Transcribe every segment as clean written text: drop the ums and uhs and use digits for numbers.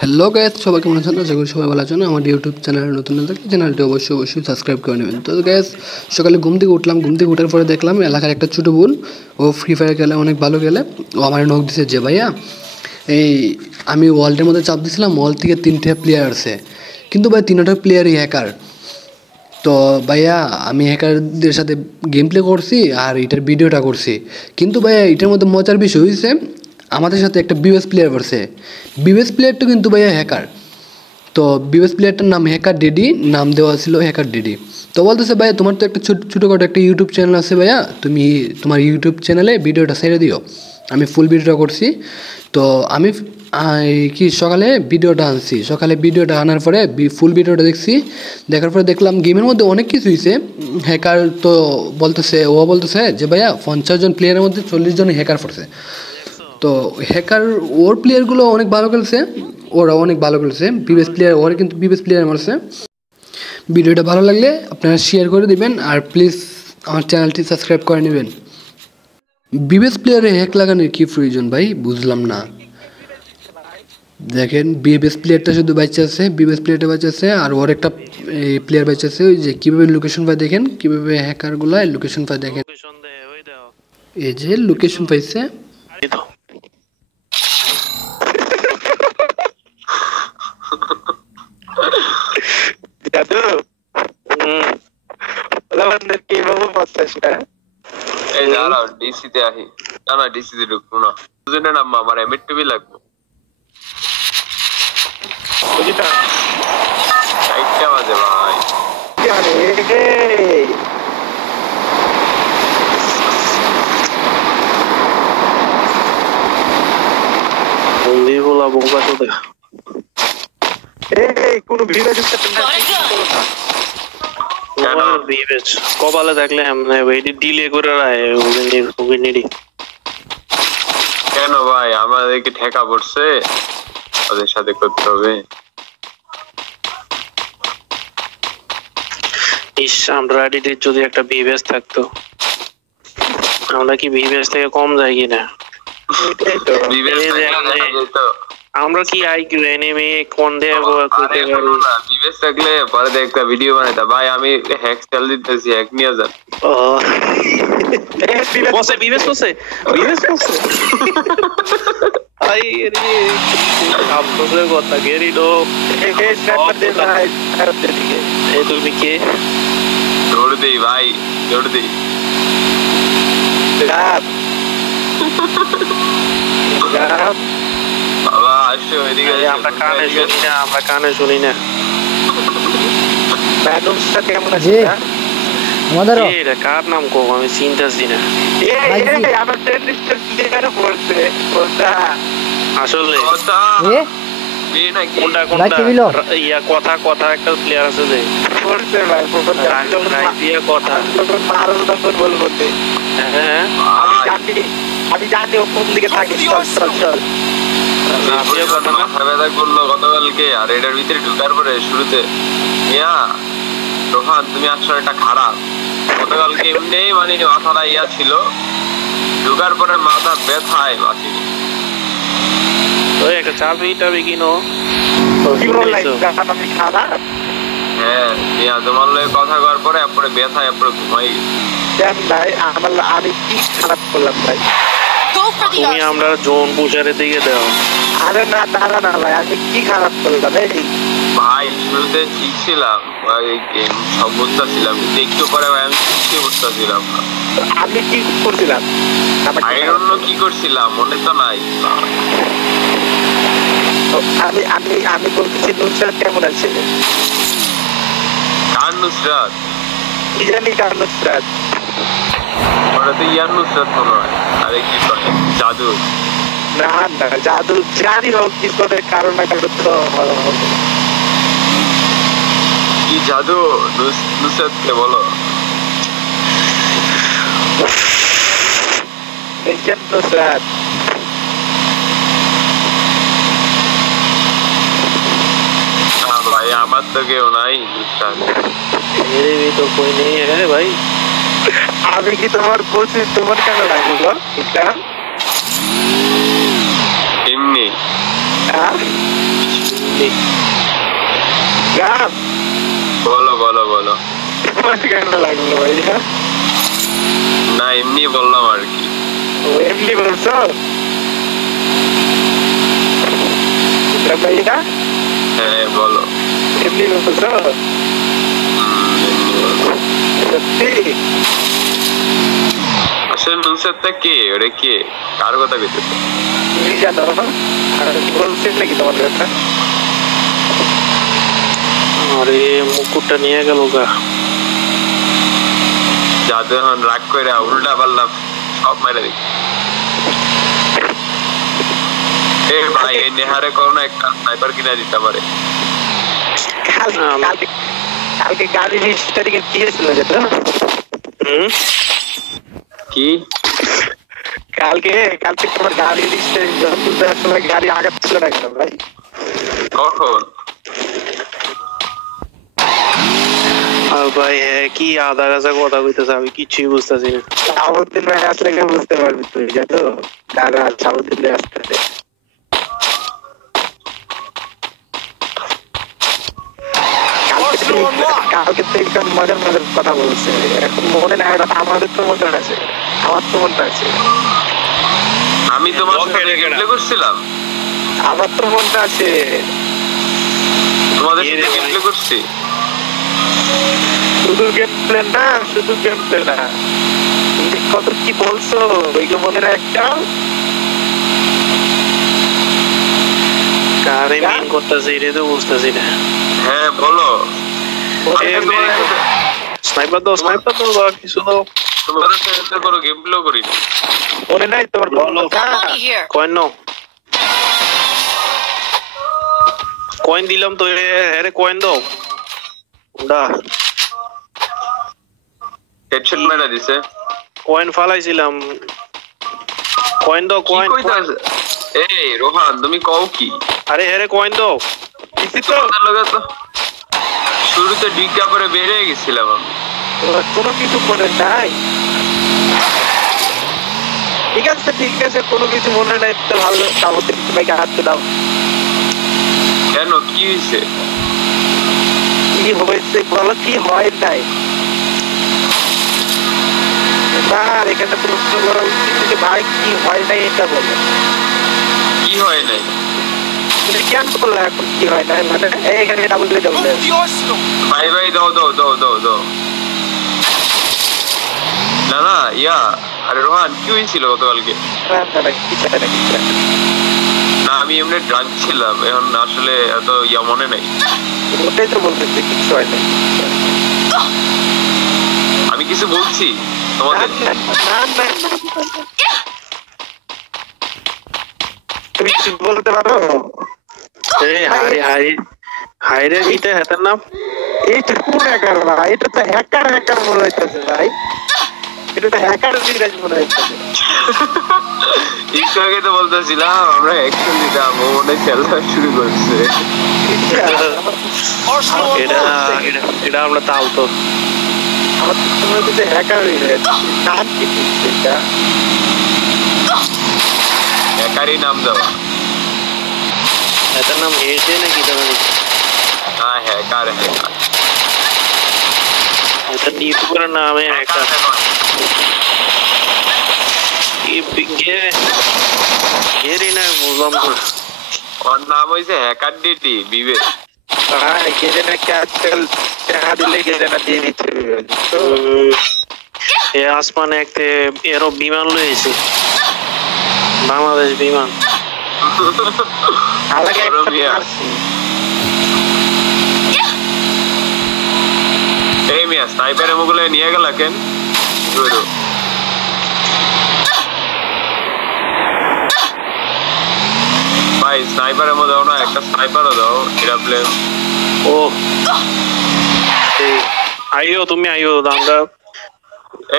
Hello guys, সবাই কেমন আছেন? আশা করি সবাই ভালো আছেন। আমার ইউটিউব চ্যানেলে নতুন না থাকলে চ্যানেলটি অবশ্যই সাবস্ক্রাইব করে নেবেন। তো গাইস, সকালে ঘুম থেকে উঠলাম, ঘুম থেকে ওঠার পরে দেখলাম এলাকার একটা ছোটো বোন, ও ফ্রি ফায়ার খেলে, অনেক ভালো খেলে। ও আমার নক দিছে যে ভাইয়া এই আমি ওয়ার্ল্ডের মধ্যে চাপ দিছিলাম, ওয়ার্ল্ড থেকে 3টে প্লেয়ার আছে, কিন্তু ভাই 3টা প্লেয়ারই হ্যাকার। তো ভাইয়া আমি হ্যাকারদের সাথে গেম প্লে করছি আর এটার ভিডিওটা করছি, কিন্তু ভাইয়া এটার মধ্যে মজার বিষয় হয়েছে আমাদের সাথে একটা বিএস প্লেয়ার পড়ছে। বিএস প্লেয়ারটা কিন্তু ভাইয়া হ্যাকার। তো বিএস প্লেয়ারটার নাম হ্যাকার ডেডি, নাম দেওয়া ছিল হ্যাকার ডেডি। তো বলতেছে ভাইয়া তোমার তো একটা ছোটোখাটো একটা ইউটিউব চ্যানেল আছে ভাইয়া, তুমি তোমার ইউটিউব চ্যানেলে ভিডিওটা ছেড়ে দিও। আমি ফুল ভিডিওটা করছি। তো আমি কি সকালে ভিডিওটা আনছি, সকালে ভিডিওটা আনার পরে ফুল ভিডিওটা দেখছি, দেখার পরে দেখলাম গেমের মধ্যে অনেক কিছু হয়েছে। হ্যাকার তো বলতেছে যে ভাইয়া 50 জন প্লেয়ারের মধ্যে 40 জনই হ্যাকার পড়ছে। তো হ্যাকার ওর প্লেয়ারগুলো অনেক ভালো খেলছে, ওরা অনেক ভালো খেলছে। বিবেস প্লেয়ার ওরা কিন্তু বিবেস প্লেয়ার মারছে। ভিডিওটা ভালো লাগলে আপনারা শেয়ার করে দিবেন আর প্লিজ আমার চ্যানেলটি সাবস্ক্রাইব করে নেবেন। বিবেস প্লেয়ারে হ্যাক লাগানোর কী প্রয়োজন ভাই, বুঝলাম না। দেখেন বিএস প্লেয়ারটা শুধু বাচ্চা আছে, বিএস প্লেয়ারটা বাচ্চা আছে আর ওর একটা প্লেয়ার বাচ্চা আছে। ওই যে কীভাবে লোকেশন পায় দেখেন, কীভাবে হ্যাকারগুলো লোকেশন পায় দেখেন। এই যে লোকেশন পাইছে। ডিসিতে আহি না, ডিসিতে ঢুকবো না, দুজনে নাম আমার এমএট টিভি লাগবে। চারটা বাজে ভাই, কপালে থাকলে ডিলে করে কেন ভাই আমাদেরকে ঠেকা পড়ছে, ওদের সাথে করতে হবে। আমরা যদি একটা বিবেস থাকতো, আমরা কি বিবেস থেকে কম যাই কিনা? আমরা কি আইকিউ এনিমি কোন দেব করতে পারি? বিবেস থাকলে পরে একটা ভিডিও বানাইতা ভাই, আমি হ্যাক চাল দিতেছি, হ্যাক নিয়ে যান। ও বসে বিবেস আই রে আপনাদের কথা গেরি লো। এই তুমি কে? দৌড় দেই ভাই, দৌড় দেই। বাবা আসো এদিকে। আমরা কানে শুনি না। কার নাম কো আমি চিন্তাছি না আসলে। কথা একটা প্লেয়ার আছে যে কথা আমি জানি ও কোন দিকে থাকে। গতকালকে আর এটার ভিতরে ঢুকার পরে শুরুতে রোহান তুমি আসলে একটা খারাপ। গতকালকে এমনি মানে মাথাটা ইয়া ছিল, ঢুকার পরে মাথা ব্যথায় বাঁচি। একটা চাবি টাবি কিনো। হ্যাঁ তোমার লোক কথা করার পরে এরপরে ব্যথায় এরপরে ঘুমাই ভাই। আমি কি খারাপ করলাম ভাই? তুমি আমরা জোন পুষারের দিকে দাও। আরে না দাঁড়া না ভাই, আমি কি খারাপ করলাম? ভাই শুরুতে ঠিক ছিলাম, সব বুঝতেছিলাম, কিন্তু একটু পরে ভাই আমি কিছুই বুঝতেছিলাম না। আমি কি করছিলাম? অন্য কি করছিলাম মনে তো নাই। আমি আমি আমি বলতেছি নুসরাত কেমন আছে? কার নুসরাত? কি জানি কার নুসরাত? ওটা তো ইয়ার নুসরাত মনে হয়। আরে কি করে জাদু? না না জাদু জানি হোক, কি করে কারণ না কারণ তো কি জাদু? নুসরাত কে বলো? নুসরাত ভাই আমার তো কেউ নাই। তো কই নেই ভাই। আমি কি তোমার বলছি, তোমার কেন লাগলো? এমনি এমনি গান বলো বলো বলো। তোমার গানটা লাগলো ভাইয়া। না এমনি বললাম আর কি। ও এমনি বলছো ভাইয়া? হ্যাঁ বলো। এমনি বলছো এমনি বলো। সত্যি? আসলে নুসরাতটা কে? ওরে কে? কার কথা কইতেছে? তুমি জানো আর বলছেন নাকি তোমার কথা? আরে মুকুটটা নিয়ে গেল গা। জাদু এখন রাগ করে উল্টা পাল্লা সব মেরে দিই। এ ভাই এই নেহারে কোনো একটা স্নাইপার কিনা দিতে পারে। কালকে গাড়ি রেজিস্ট্রি দিয়েছিল যেত কি? কালকে তোমার গাড়ি রেজিস্ট্রি সময় গাড়ি আগাচ্ছিল না কেন ভাই? কখন? আর ভাই হ্যাঁ কি আধা গাছা কথা কইতেছে আমি কিছুই বুঝতেছি না। সাবুদ্দিন ভাই আসলে কেউ বুঝতে পারবি তুই জানো দাদা সাবুদ্দিন ভাই আসতেছে। কালকে তো একদম মজার মজার কথা বলছে এখন মনে না হয় আমাদের তো মনে আছে আমার তো মনে আছে আমি তোমার সাথে গেমপ্লে করছিলাম। আমার তো মনে আছে তোমাদের সাথে গেমপ্লে করছি। শুধু গেম প্লে না শুধু গেম প্লে না তুমি কত কি বলছো ওইগুলো মনে না একটা কারে মেন করতেছে এটা তো বুঝতেছি না। হ্যাঁ বলো। স্নাইপার দাও বা কিছু দাও। তোমাদের সাথে কোনো গেমপ্লে করি না। মনে নাই তোমার বলো কয়েন নাও। কয়েন দিলাম তো আরে কয়েন দাও। ওটা হেডশট মেরে দিছে। কয়েন ফালাইছিলাম। কয়েন দাও কি কয়েন। কইতাছ? এই রোহান তুমি কও কি? আরে হ্যাঁ কয়েন দাও। দিছি তো তোমাদের লগে তো শুরুতে ডিকা পরে বের হয়ে গেছিলাম আমি। তোমার কোনো কিছু মনে নাই ঠিক আছে কোনো কিছু মনে নাই তো ভালো সামুদ্রিক ভাইকে হাত দাও। কেন কি হয়েছে? কি হয়েছে বলো কি হয় নাই এবার এখানে প্রশ্ন করা উচিত যে ভাই কি হয় নাই এটা বলো। কি হয় নাই? তুমি কেন বললে এখন কি হয় নাই মানে এখানে ডাবল ভাই ভাই দাও দাও দাও দাও দাও। না না ইয়া আরে রোহান কি হয়েছিল গতকালকে? না আমি এমনি ড্রাঙ্ক ছিলাম এখন আসলে এত ইয়া মনে নাই। ওটাই তো বলতেছি কিছু হয় নাই। আমি কিছু বলছি তোমাদের? তুমি কিছু বলতে পারো? হাইরে এটা হাতের নাম এইটা কোন হ্যাকার ভাই? এটা তো হ্যাকার মনে হইতেছে ভাই। এটা তো হ্যাকার সিরাজ মনে হইতেছে। একটু আগে তো বলতেছিলাম আমরা অ্যাকশন দিতাম ও মনে খেলা শুরু করছে। এটা আমরা তাল তো আমার তো মনে হচ্ছে হ্যাকার নাম কি এটা? হ্যাকারই নাম দেওয়া। হাতের নাম হেসে নাকি না হ্যাকার হ্যাকার। এটা ইউটিউবের নামে একটা বুঝলাম না। ওর নাম হয়েছে হ্যাকার ডিটি বিবেক। ভাই কে যেন কি আজকাল টাকা দিলে কে যেন দিয়ে দিচ্ছে এ আসমানে একটা এরো বিমান লয়েছে বাংলাদেশ বিমান। আলাদা এই মিয়া স্নাইপার এমগুলো নিয়ে গেল কেন? ভাই স্নাইপার এমো দাও না একটা স্নাইপারও দাও এরোপ্লেন। ও আইও তুমি আইও আমরা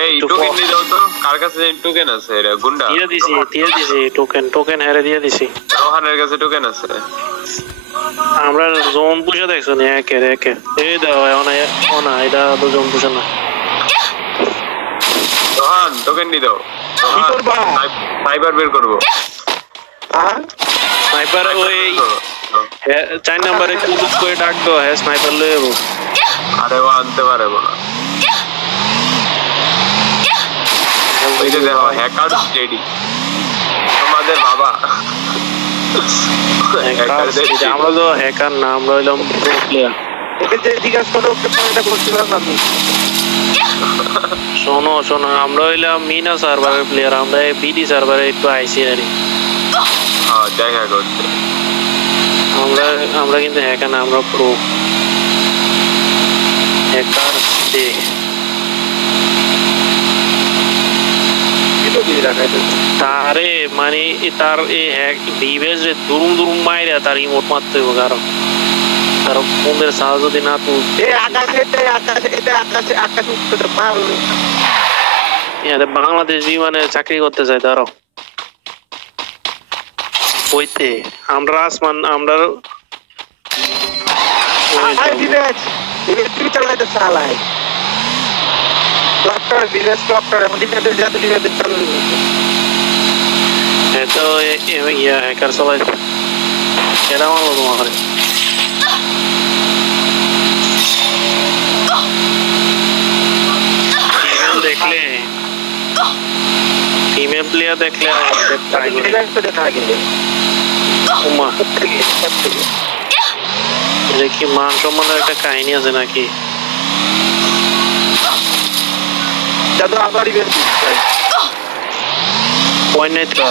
এই টোকেন নিয়ে দাও তো। কার কাছে টোকেন আছে? এরা গুন্ডা দিয়ে দিছি টোকেন হেরে দিয়ে দিছি। রোহানের কাছে টোকেন আছে। আমরা জোন পুষে দেখছো নি একে এই দাও না এটা তো জোন পুষে না। রোহান টোকেন দিয়ে দাও। কি করবা? স্নাইপার বের করবো। স্নাইপার ওই 4 নম্বরে কুলুপ করে ডাক দাও, হ্যাঁ স্নাইপার লয়ে যাবো। আরে ও আনতে পারবো না। ওই যে দেখো হ্যাকার স্টেডি তোমাদের বাবা। আমরা তো হ্যাকার না, আমরা হইলাম প্রো প্লেয়ার। শোনো শোনো, আমরা হইলাম মিনা সার্ভারের প্লেয়ার, আমরা বিডি সার্ভারে একটু আইসি আরে। হ্যাঁ দেখা করতে আমরা কিন্তু হ্যাকার না, আমরা প্রো হ্যাকার ডে। তারে মানে তার এই হ্যাক ডিভাইস রে দুরুম দুরুম মাইরা তার ইমোট মারতে হবে, কারণ তার ফোনের সাহায্য যদি না তুল বাংলাদেশ বিমানে চাকরি করতে চাই তারও হইতে আমরা আসমান আমরা হ্যাকার চলাই এটা মানলো তোমার দেখলে ফিমেল প্লেয়ার দেখলে কি মান সম্মানের একটা কাহিনী আছে নাকি? পয়েন্ট নাই তো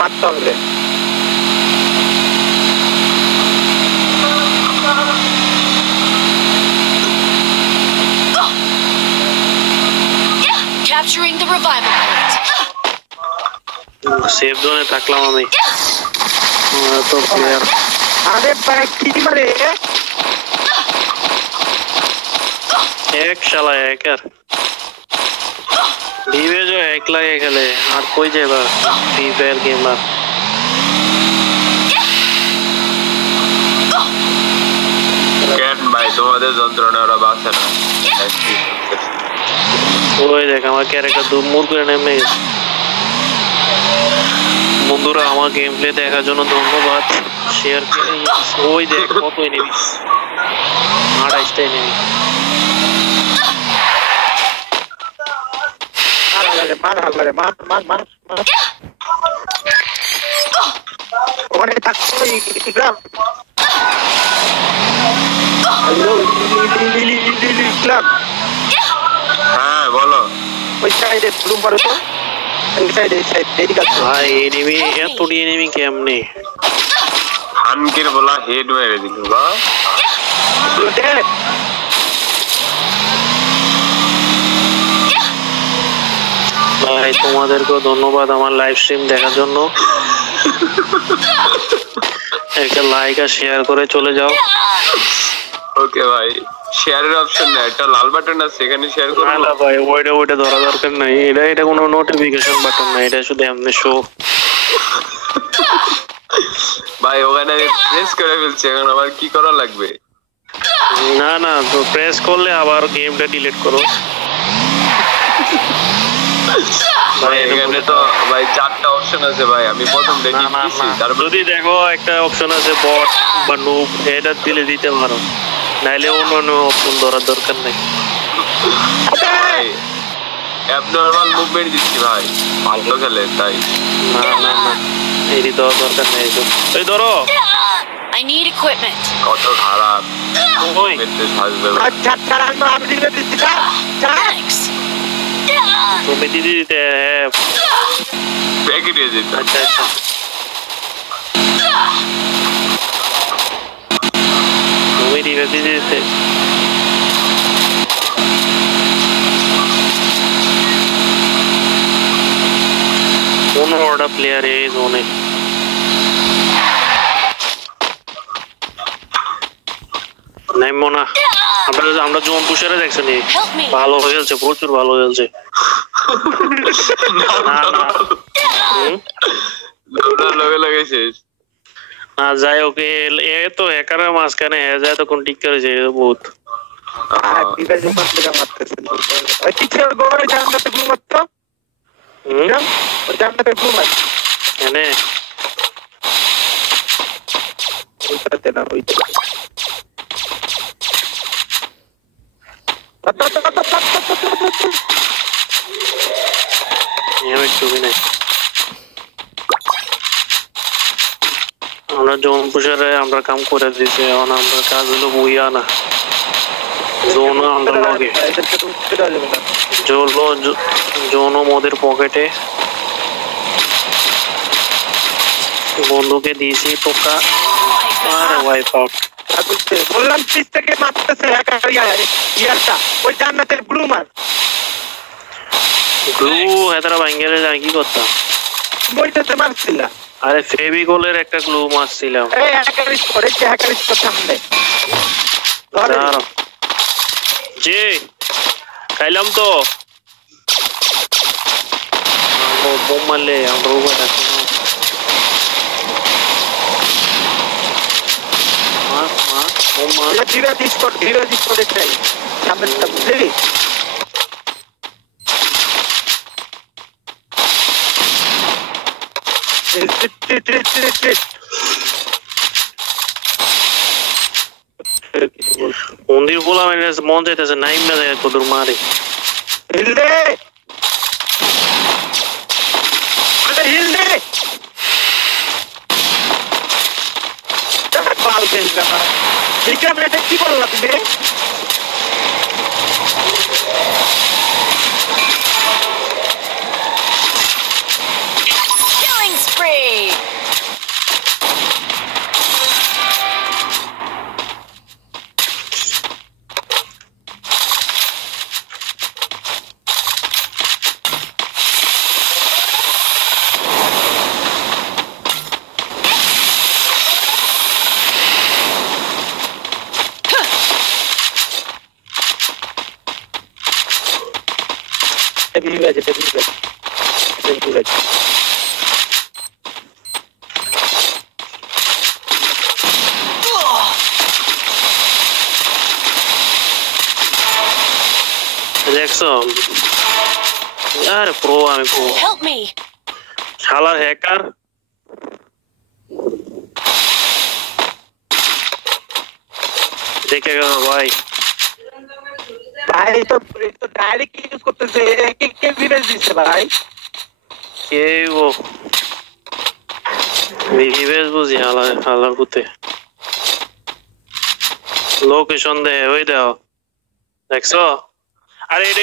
মারতে হবে। Capturing the revival point. Safe জোনে থাকলাম আমি তো প্লেয়ার। আরে ভাই কি মারে এক শালা হ্যাকার ডিভাইস এক লাগে খেলে আর কই যাবা ফ্রি ফায়ার গেমার। কেন ভাই তোমাদের যন্ত্রণা ওরা বাঁচে না। ওই দেখ আমার ক্যারেক্টার দুমুর করে নেমে গেছে। বন্ধুরা আমার গেম প্লে দেখার জন্য ধন্যবাদ, শেয়ার করে। ওই দেখ কতই নেবি 28টাই নেবি। হ্যাঁ বলো। ওই সাইডে রুম পারো তো, ওই সাইডে এদিকে আসো। ভাই এনিমি এতটি এনিমি কেমনে হানকির বলা হেড মেরে দিল বা। ভাই তোমাদেরকেও ধন্যবাদ আমার লাইভ স্ট্রিম দেখার জন্য। একটা লাইক আর শেয়ার করে চলে যাও। ওকে ভাই, শেয়ারের অপশন না, একটা লাল বাটন আছে এখানে শেয়ার করো। না ভাই ওইটা ধরা দরকার নাই, এটা কোনো নোটিফিকেশন বাটন না, এটা শুধু এমনি শো। ভাই ওখানে আমি প্রেস করে ফেলছি, এখন আবার কি করা লাগবে? না না, তো প্রেস করলে আবার গেমটা ডিলিট করো। ভাই এখানে তো ভাই 4টা অপশন আছে ভাই, আমি প্রথম দেখি দিছি, তারপর যদি দেখো একটা অপশন আছে বট বা নুব, এটা দিতে পারো, নাইলে অন্য অপশন ধরার দরকার নেই। ভাই অ্যাবনরমাল মুভমেন্ট দিচ্ছি ভাই, ভালো খেলে তাই। না না না, এরই দেওয়ার দরকার নেই। এই ধরো, I need equipment. কত খারাপ ওই মেতে সাজবে ভাই। আচ্ছা ছাড়ানো আমি দিলে দিচ্ছি। Thanks. তুমি দিতে হ্যাঁ প্যাকেট হয়ে যেত। আচ্ছা আচ্ছা, তুমি দিতে 15টা প্লেয়ার এই জোনে। নাইমো না, আমরা জোন পুষারে দেখছি নি, Help me. ভালো হয়েছে, প্রচুর ভালো হয়েছে। না না, গেছিস? না যাই হোক এ তো হ্যাকারের মাঝখানে যায় তো কোন ঠিক করেছে বহুত আর ডিভাইস ওপর থেকে মারতেছে ওই কিছু গোরে জানতে ঘুমাতো ওই জানতে ঘুমাই এনে ওইটাতে না ওইটা ছবি নাই আমরা জোন পুষারে আমরা কাম করে দিয়েছি এখন আমরা কাজ হলো বইয়া না জোন আমরা লগে জোন মোদের পকেটে বন্ধুকে দিয়েছি টোকা আর ওয়াইপ আউট বললাম পিস থেকে মারতেছে ইয়ারটা ওই জান্নাতের ব্লুমার গ্লু হেতারা ভাঙ্গেলে জানি কি করতাম বইটাতে মারছিল আরে ফেভিকলের একটা গ্লু মারছিলাম এই হ্যাকারিস করে কি হ্যাকারিস করতে হবে দাঁড়াও জি খাইলাম তো বোম মারলে আমরা উভয় থাকবো না বোম মার ধীরে ডিসকোড চাই সামনেটা বুঝলি মন্দির বলা মন যাইতেছে নাইম না যায় কদুর মারে হিলদে আরে হিলদে বাল খেলবে না ঠিক আছে এটা কি বললা তুমি Killing spree! দেখছো আরে প্রো আমি প্রো Help me! শালার হ্যাকার দেখে গেল ভাই ভাই তো ডাইরেক্ট ইউজ করতেছে কে ভিডিও দিচ্ছে ভাই কে ও ভিভেস বুঝি হালার কুতে লোকেশন দে ওই দাও দেখছো আরে এটা